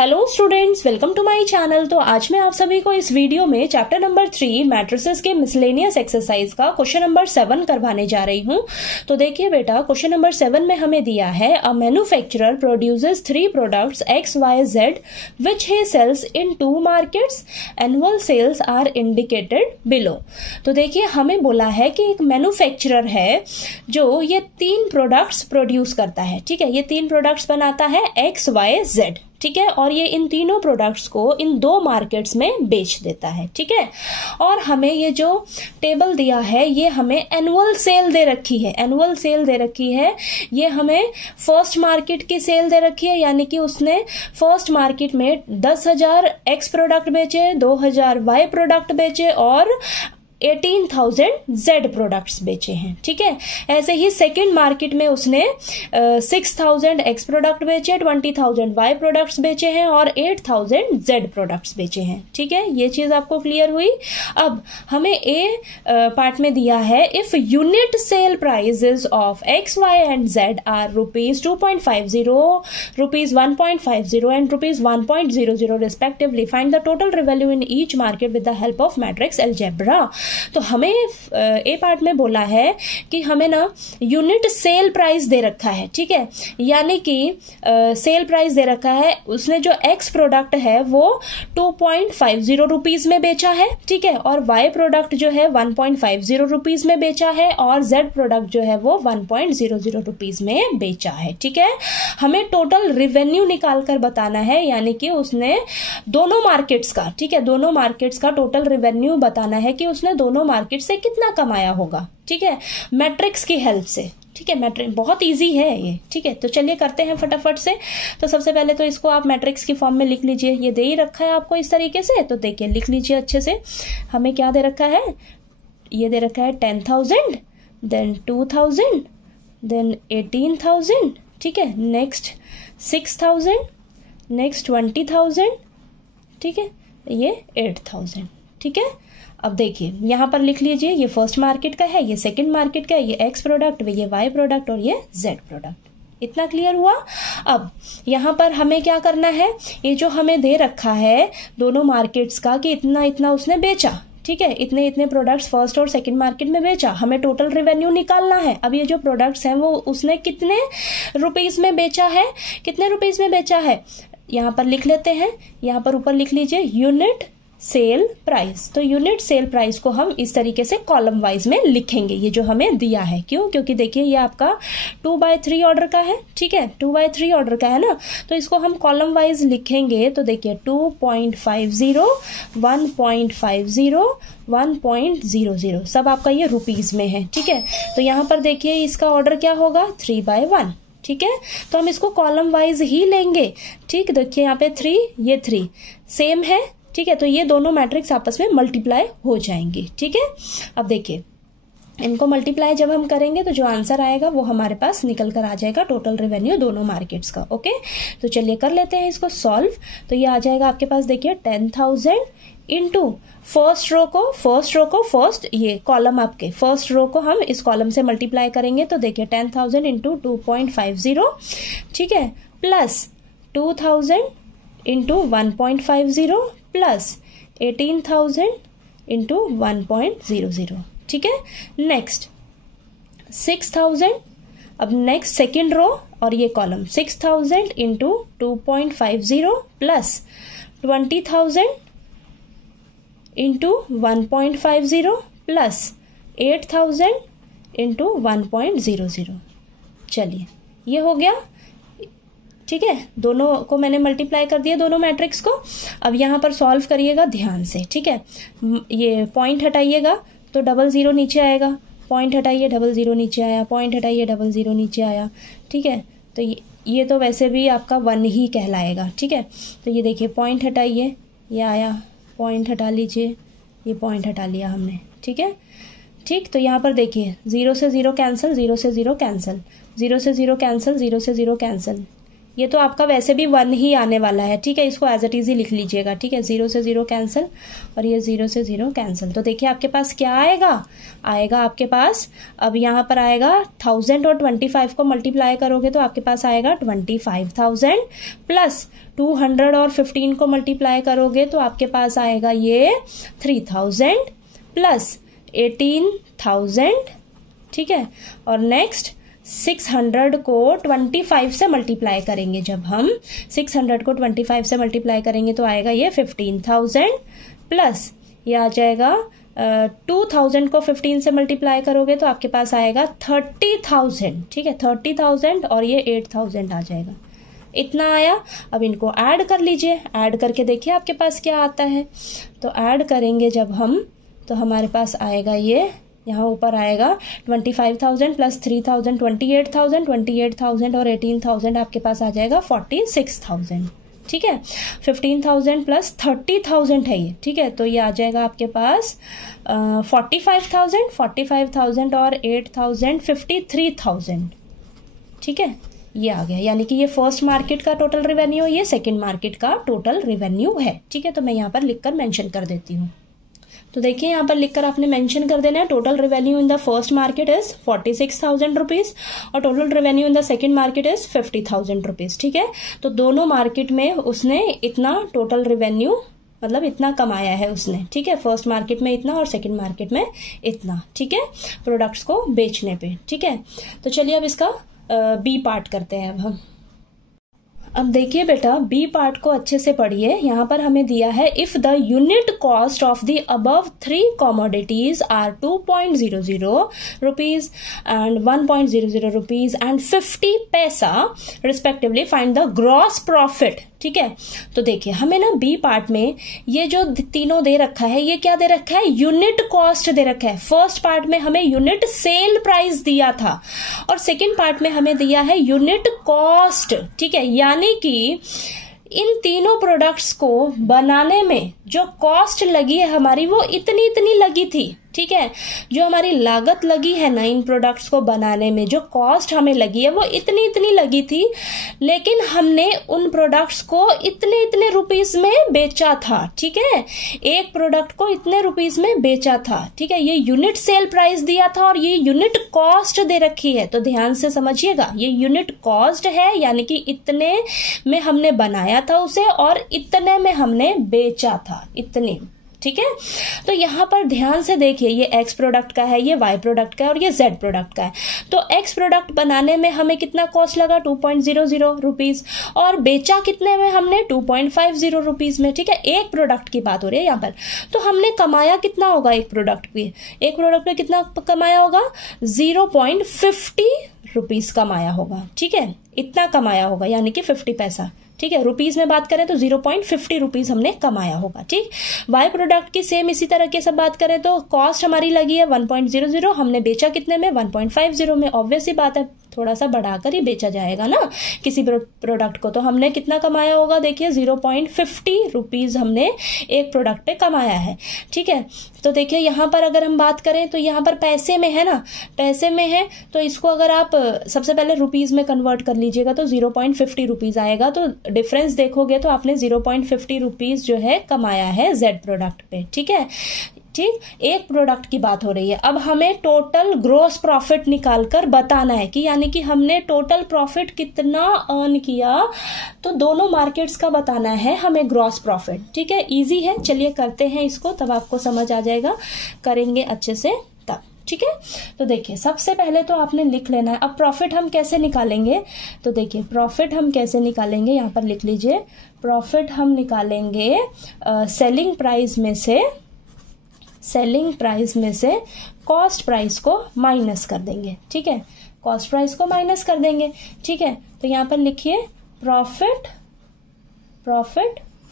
Hello students, welcome to my channel. तो आज मैं आप सभी को इस वीडियो में चैप्टर नंबर 3 मैट्रिसेस के मिसलेनियस एक्सरसाइज का क्वेश्चन नंबर 7 करवाने जा रही हूं। तो देखिए बेटा, क्वेश्चन नंबर 7 में हमें दिया है a manufacturer produces 3 products x y z which he sells in 2 markets, annual sales are indicated below. तो देखिए हमें बोला है कि एक मैन्युफैक्चरर है जो ये 3 प्रोडक्ट्स प्रोड्यूस करता है। ठीक है, ये 3 प्रोडक्ट्स बनाता है एक्स वाई जेड। ठीक है, और ये इन तीनों प्रोडक्ट्स को इन 2 मार्केट्स में बेच देता है। ठीक है, और हमें ये जो टेबल दिया है ये हमें एनुअल सेल दे रखी है। एनुअल सेल दे रखी है, ये हमें फर्स्ट मार्केट की सेल दे रखी है, यानी कि उसने फर्स्ट मार्केट में 10,000 एक्स प्रोडक्ट बेचे, 2,000 वाई प्रोडक्ट बेचे और 18,000 जेड प्रोडक्ट्स बेचे हैं। ठीक है, ऐसे ही सेकंड मार्केट में उसने 6,000 एक्स प्रोडक्ट बेचे, 20,000 वाई प्रोडक्ट्स बेचे हैं और 8,000 जेड प्रोडक्ट्स बेचे हैं। ठीक है, ये चीज आपको क्लियर हुई। अब हमें ए पार्ट में दिया है if unit sale prices of X Y and Z are ₹2.50, ₹1.50 and ₹1.00 respectively, find the total revenue in each market with the help of matrix algebra. तो हमें ए पार्ट में बोला है कि हमें ना यूनिट सेल प्राइस दे रखा है। ठीक है, यानी कि सेल प्राइस दे रखा है, उसने जो एक्स प्रोडक्ट है वो 2.50 रुपीज में बेचा है। ठीक है, और वाई प्रोडक्ट जो है 1.50 रुपीज में बेचा है और जेड प्रोडक्ट जो है वो 1.00 रुपीज में बेचा है। ठीक है, हमें टोटल रेवेन्यू निकाल कर बताना है, यानी कि उसने दोनों मार्केट्स का, ठीक है, दोनों मार्केट्स का टोटल रेवेन्यू बताना है कि उसने दोनों मार्केट से कितना कमाया होगा। ठीक है, मैट्रिक्स की हेल्प से। ठीक है, मैट्रिक्स बहुत इजी है ये। ठीक है, तो चलिए करते हैं फटाफट से। तो सबसे पहले तो इसको आप मैट्रिक्स की फॉर्म में लिख लीजिए। ये दे ही रखा है आपको इस तरीके से, तो देखिए लिख लीजिए अच्छे से। हमें क्या दे रखा है, ये दे रखा है 10,000, देन 2,000, देन 18,000। ठीक है, नेक्स्ट 6,000, नेक्स्ट 20,000। ठीक है, ये 8,000। ठीक है, अब देखिए यहां पर लिख लीजिए, ये फर्स्ट मार्केट का है, ये सेकंड मार्केट का है, ये एक्स प्रोडक्ट, ये वाई प्रोडक्ट और ये जेड प्रोडक्ट। इतना क्लियर हुआ। अब यहां पर हमें क्या करना है, ये जो हमें दे रखा है दोनों मार्केट्स का कि इतना इतना उसने बेचा। ठीक है, इतने इतने प्रोडक्ट्स फर्स्ट और सेकंड मार्केट में बेचा, हमें टोटल रेवेन्यू निकालना है। अब ये जो प्रोडक्ट्स हैं वो उसने कितने रुपीज में बेचा है, कितने रुपीज में बेचा है, यहां पर लिख लेते हैं। यहां पर ऊपर लिख लीजिए यूनिट सेल प्राइस। तो यूनिट सेल प्राइस को हम इस तरीके से कॉलम वाइज में लिखेंगे, ये जो हमें दिया है। क्यों? क्योंकि देखिए ये आपका 2/3 ऑर्डर का है। ठीक है, 2/3 ऑर्डर का है ना, तो इसको हम कॉलम वाइज लिखेंगे। तो देखिए 2.50, 1.50, 1.00, सब आपका ये रुपीज में है। ठीक है, तो यहां पर देखिए इसका ऑर्डर क्या होगा, 3/1। ठीक है, तो हम इसको कॉलम वाइज ही लेंगे। ठीक, देखिए यहाँ पे 3, ये 3 सेम है। ठीक है, तो ये दोनों मैट्रिक्स आपस में मल्टीप्लाई हो जाएंगे। ठीक है, अब देखिए इनको मल्टीप्लाई जब हम करेंगे तो जो आंसर आएगा वो हमारे पास निकल कर आ जाएगा टोटल रेवेन्यू दोनों मार्केट्स का। ओके, तो चलिए कर लेते हैं इसको सॉल्व। तो ये आ जाएगा आपके पास, देखिए 10,000 इंटू फर्स्ट रो को फर्स्ट, ये कॉलम आपके फर्स्ट रो को हम इस कॉलम से मल्टीप्लाई करेंगे। तो देखिए 10,000 इंटू 2.50, ठीक है, प्लस 2,000 इंटू 1.50 प्लस 18,000 इंटू 1.00। ठीक है, नेक्स्ट 6,000, अब नेक्स्ट सेकेंड रो और ये column 6,000 into 2.50 plus 20,000 into 1.50 plus 8,000 into 1.00। चलिए ये हो गया। ठीक है, दोनों को मैंने मल्टीप्लाई कर दिया, दोनों मैट्रिक्स को। अब यहां पर सॉल्व करिएगा ध्यान से। ठीक है, ये पॉइंट हटाइएगा तो 00 नीचे आएगा, पॉइंट हटाइए 00 नीचे आया, पॉइंट हटाइए 00 नीचे आया। ठीक है, तो ये तो वैसे भी आपका 1 ही कहलाएगा। ठीक है, तो ये देखिए पॉइंट हटाइए, ये आया, पॉइंट हटा लीजिए, ये पॉइंट हटा लिया हमने। ठीक है, ठीक, तो यहाँ पर देखिए 0 से 0 कैंसिल, 0 से 0 कैंसिल, 0 से 0 कैंसिल, 0 से 0 कैंसिल, ये तो आपका वैसे भी 1 ही आने वाला है, ठीक है, इसको एज इट इज ही लिख लीजिएगा, ठीक है, 0 से 0 कैंसिल और ये 0 से 0 कैंसिल। तो देखिए आपके पास क्या आएगा, आएगा आपके पास, अब यहाँ पर आएगा 1000 और 25 को मल्टीप्लाई करोगे तो आपके पास आएगा 25,000 प्लस 200 और 15 को मल्टीप्लाई करोगे तो आपके पास आएगा ये 3000 प्लस 18,000, ठीक है, और नेक्स्ट 600 को 25 से मल्टीप्लाई करेंगे, जब हम 600 को 25 से मल्टीप्लाई करेंगे तो आएगा ये 15,000 प्लस ये आ जाएगा 2000 को 15 से मल्टीप्लाई करोगे तो आपके पास आएगा 30,000, ठीक है, 30,000 और ये 8,000 आ जाएगा, इतना आया। अब इनको ऐड कर लीजिए, ऐड करके देखिए आपके पास क्या आता है। तो ऐड करेंगे जब हम तो हमारे पास आएगा ये, यहाँ ऊपर आएगा 25,000 प्लस 3,000 28,000, 28,000 और 18,000 आपके पास आ जाएगा 46,000, ठीक है, 15,000 प्लस 30,000 है ये, ठीक है, तो ये आ जाएगा आपके पास 45,000 और 8,000 53,000, ठीक है, ये आ गया। यानी कि ये फर्स्ट मार्केट का टोटल रेवेन्यू, ये सेकेंड मार्केट का टोटल रेवेन्यू है, ठीक है। तो मैं यहाँ पर लिखकर मेंशन कर देती हूँ। तो देखिए यहाँ पर लिखकर आपने मेंशन कर देना है, total revenue in the first market is 46,000 rupees और total revenue in the second market is 50,000 rupees, ठीक है। तो दोनों मार्केट में उसने इतना टोटल रेवेन्यू मतलब इतना कमाया है उसने, ठीक है, फर्स्ट मार्केट में इतना और सेकंड मार्केट में इतना, ठीक है, प्रोडक्ट्स को बेचने पे, ठीक है। तो चलिए अब इसका बी पार्ट करते हैं अब हम। अब देखिए बेटा, बी पार्ट को अच्छे से पढ़िए। यहाँ पर हमें दिया है if the unit cost of the above 3 commodities are 2.00 rupees and 1.00 rupees and 50 paisa respectively find the gross profit, ठीक है। तो देखिए हमें ना बी पार्ट में ये जो तीनों दे रखा है, ये क्या दे रखा है, यूनिट कॉस्ट दे रखा है। फर्स्ट पार्ट में हमें यूनिट सेल प्राइस दिया था और सेकंड पार्ट में हमें दिया है यूनिट कॉस्ट, ठीक है। यानी कि इन तीनों प्रोडक्ट्स को बनाने में जो कॉस्ट लगी है हमारी वो इतनी इतनी लगी थी, ठीक है। जो हमारी लागत लगी है ना इन प्रोडक्ट्स को बनाने में, जो कॉस्ट हमें लगी है वो इतनी इतनी लगी थी, लेकिन हमने उन प्रोडक्ट्स को इतने इतने रुपीस में बेचा था, ठीक है। एक प्रोडक्ट को इतने रुपीस में बेचा था, ठीक है। ये यूनिट सेल प्राइस दिया था और ये यूनिट कॉस्ट दे रखी है, तो ध्यान से समझिएगा, ये यूनिट कॉस्ट है, यानी कि इतने में हमने बनाया था उसे और इतने में हमने बेचा था, इतने, ठीक है। तो यहां पर ध्यान से देखिए, ये एक्स प्रोडक्ट का है, ये वाई प्रोडक्ट का है और ये जेड प्रोडक्ट का है। तो एक्स प्रोडक्ट बनाने में हमें कितना कॉस्ट लगा, 2.00 रुपीज, और बेचा कितने में हमने, 2.50 रुपीज में, ठीक है। एक प्रोडक्ट की बात हो रही है यहाँ पर। तो हमने कमाया कितना होगा एक प्रोडक्ट पे कितना कमाया होगा, 0.50 रुपीज कमाया होगा, ठीक है, इतना कमाया होगा, यानी कि 50 पैसा, ठीक है। रुपीज में बात करें तो 0.50 रुपीज हमने कमाया होगा, ठीक। वाई प्रोडक्ट की सेम इसी तरह के सब बात करें तो कॉस्ट हमारी लगी है 1.00, हमने बेचा कितने में, 1.50 में। ऑब्वियस सी बात है, थोड़ा सा बढ़ाकर ही बेचा जाएगा ना किसी प्रोडक्ट को। तो हमने कितना कमाया होगा, देखिए 0.50 रुपीज हमने एक प्रोडक्ट पे कमाया है, ठीक है। तो देखिए यहाँ पर अगर हम बात करें तो यहाँ पर पैसे में है ना, पैसे में है तो इसको अगर आप सबसे पहले रुपीज में कन्वर्ट कर लीजिएगा तो 0.50 रुपीज आएगा। तो डिफरेंस देखोगे तो आपने 0.50 रुपीज जो है कमाया है जेड प्रोडक्ट पे, ठीक है, ठीक। एक प्रोडक्ट की बात हो रही है। अब हमें टोटल ग्रोस प्रॉफिट निकालकर बताना है कि यानी कि हमने टोटल प्रॉफिट कितना अर्न किया, तो दोनों मार्केट्स का बताना है हमें ग्रॉस प्रॉफिट, ठीक है। इजी है, चलिए करते हैं इसको, तब आपको समझ आ जाएगा, करेंगे अच्छे से तब, ठीक है। तो देखिए सबसे पहले तो आपने लिख लेना है। अब प्रॉफिट हम कैसे निकालेंगे, तो देखिए प्रॉफिट हम कैसे निकालेंगे, यहाँ पर लिख लीजिए, प्रॉफिट हम निकालेंगे सेलिंग प्राइस में से कॉस्ट प्राइस को माइनस कर देंगे, ठीक है, कॉस्ट प्राइस को माइनस कर देंगे, ठीक है। तो यहाँ पर लिखिए प्रॉफिट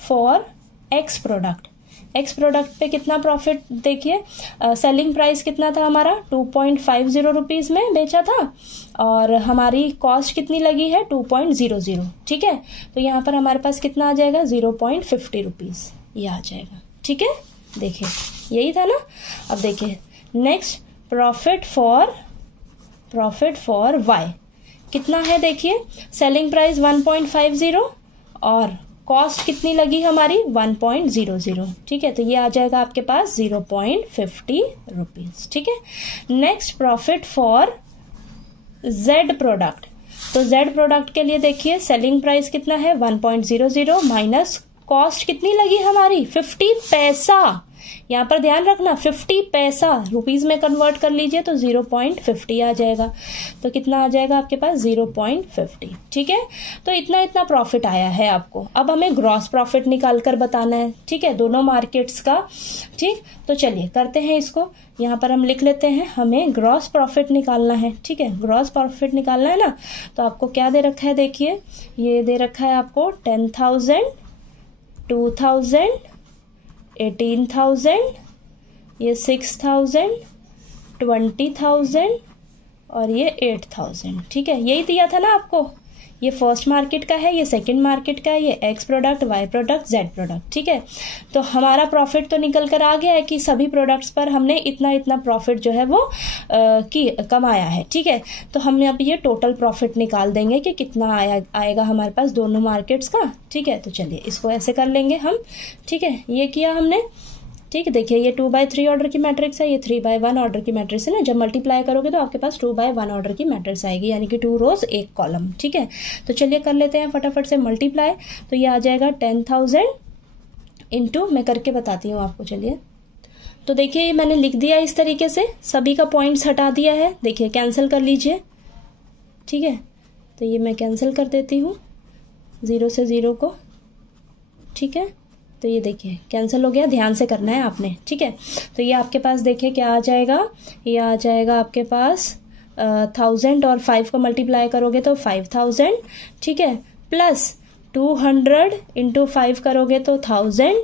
फॉर एक्स प्रोडक्ट पे कितना प्रॉफिट, देखिए सेलिंग प्राइस कितना था हमारा, 2.50 रुपीज में बेचा था और हमारी कॉस्ट कितनी लगी है, 2.00, ठीक है। तो यहाँ पर हमारे पास कितना आ जाएगा, 0.50 रुपीज, ये आ जाएगा, ठीक है। देखिए यही था ना। अब देखिए नेक्स्ट प्रॉफिट फॉर वाई, कितना है देखिए, सेलिंग प्राइस 1.50 और कॉस्ट कितनी लगी हमारी 1.00, ठीक है। तो ये आ जाएगा आपके पास 0.50 रुपीज, ठीक है। Next profit for Z product. तो जेड प्रोडक्ट के लिए देखिए सेलिंग प्राइस कितना है 1.00 माइनस कॉस्ट कितनी लगी हमारी 50 पैसा। यहाँ पर ध्यान रखना 50 पैसा रुपीज में कन्वर्ट कर लीजिए तो 0.50 आ जाएगा। तो कितना आ जाएगा आपके पास 0.50, ठीक है। तो इतना प्रॉफिट आया है आपको। अब हमें ग्रॉस प्रॉफिट निकाल कर बताना है, ठीक है, दोनों मार्केट्स का, ठीक। तो चलिए करते हैं इसको। यहाँ पर हम लिख लेते हैं, हमें ग्रॉस प्रॉफिट निकालना है, ठीक है। ग्रॉस प्रॉफिट निकालना है ना, तो आपको क्या दे रखा है देखिए, ये दे रखा है आपको 10,000, 2,000, 18,000, ये 6,000, 20,000 और ये 8,000, ठीक है। यही दिया था ना आपको, ये फर्स्ट मार्केट का है, ये सेकंड मार्केट का है, ये X product, Y product, Z product, ठीक है। तो हमारा प्रॉफिट तो निकल कर आ गया है कि सभी प्रोडक्ट्स पर हमने इतना प्रॉफिट जो है वो कमाया है, ठीक है। तो हम अब ये टोटल प्रॉफिट निकाल देंगे कि कितना आएगा हमारे पास दोनों मार्केट्स का, ठीक है। तो चलिए इसको ऐसे कर लेंगे हम, ठीक है। ये किया हमने, ठीक है। देखिए ये 2/3 ऑर्डर की मैट्रिक्स है, ये 3/1 ऑर्डर की मैट्रिक्स है ना। जब मल्टीप्लाई करोगे तो आपके पास 2/1 ऑर्डर की मैट्रिक्स आएगी, यानी कि 2 रोज 1 कॉलम, ठीक है। तो चलिए कर लेते हैं फटाफट से मल्टीप्लाई। तो ये आ जाएगा 10,000 इंटू, मैं करके बताती हूँ आपको, चलिए। तो देखिए ये मैंने लिख दिया इस तरीके से, सभी का पॉइंट्स हटा दिया है। देखिए कैंसिल कर लीजिए, ठीक है। तो ये मैं कैंसिल कर देती हूँ 0 से 0 को, ठीक है। तो ये देखिए कैंसिल हो गया, ध्यान से करना है आपने, ठीक है। तो ये आपके पास देखिए क्या आ जाएगा, ये आ जाएगा आपके पास 1000 और 5 को मल्टीप्लाई करोगे तो 5000, ठीक है, प्लस 200 इंटू 5 करोगे तो 1000,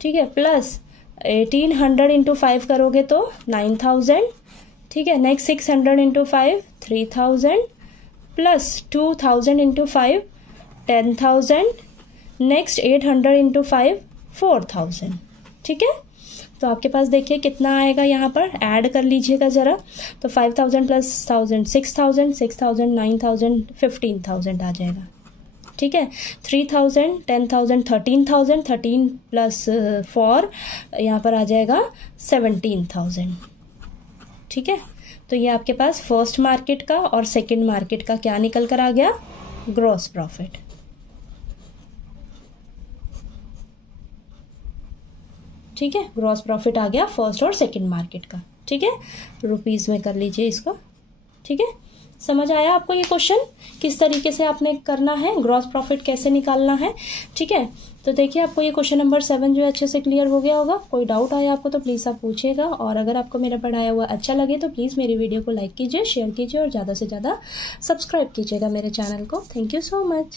ठीक है, प्लस 1800 इंटू 5 करोगे तो 9000, ठीक है। Next 600 into 5 3000, plus 2000 into 5 10,000, next 800 into 5 4,000, ठीक है। तो आपके पास देखिए कितना आएगा, यहाँ पर ऐड कर लीजिएगा जरा। तो 5,000 प्लस 1,000 6,000, 6,000 9,000 15,000 आ जाएगा, ठीक है। 3,000 10,000 13,000, 13 प्लस 4 यहाँ पर आ जाएगा 17,000, ठीक है। तो ये आपके पास फर्स्ट मार्केट का और सेकंड मार्केट का क्या निकल कर आ गया, ग्रॉस प्रॉफिट, ठीक है। ग्रॉस प्रॉफिट आ गया फर्स्ट और सेकंड मार्केट का, ठीक है। रुपीज में कर लीजिए इसको, ठीक है। समझ आया आपको ये क्वेश्चन किस तरीके से आपने करना है, ग्रॉस प्रॉफिट कैसे निकालना है, ठीक है। तो देखिए आपको ये क्वेश्चन नंबर 7 जो है अच्छे से क्लियर हो गया होगा। कोई डाउट आया आपको तो प्लीज आप पूछिएगा, और अगर आपको मेरा पढ़ाया हुआ अच्छा लगे तो प्लीज मेरी वीडियो को लाइक कीजिए, शेयर कीजिए और ज्यादा से ज्यादा सब्सक्राइब कीजिएगा मेरे चैनल को। Thank you so much.